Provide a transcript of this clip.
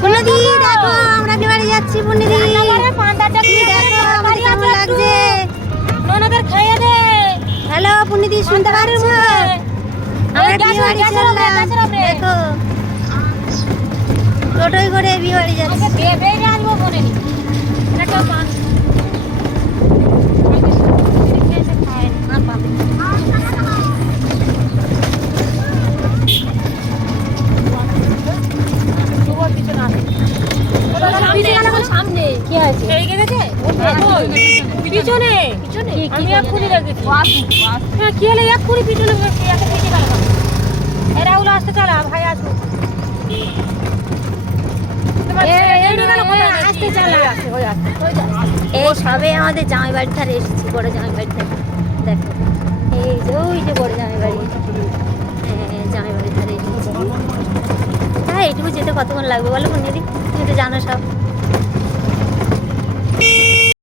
পুণ্যদি দেখো আমরা বিয়ে যাচ্ছি। পুণ্যদি দেখো আমাদের কেমন লাগছে। হ্যালো পুণ্যদি শুনতে পাচ্ছ? আমরা বিয়ে বাড়ি চললাম। দেখো টোটোয় করে বিয়ে বাড়ি যাচ্ছি। এই সবে আমাদের জামাই বাড়ি ধারে এসেছি, বড় জামাই বাড়ি থেকে। দেখো এই যে ওই যে বড় জামাই বাড়ি, হ্যাঁ জামাই বাড়ি ধারে এসেছি। হ্যাঁ এইটুকু যেতে কতক্ষণ লাগবে বলো পুণ্যদি? তুমি তো জানো সব।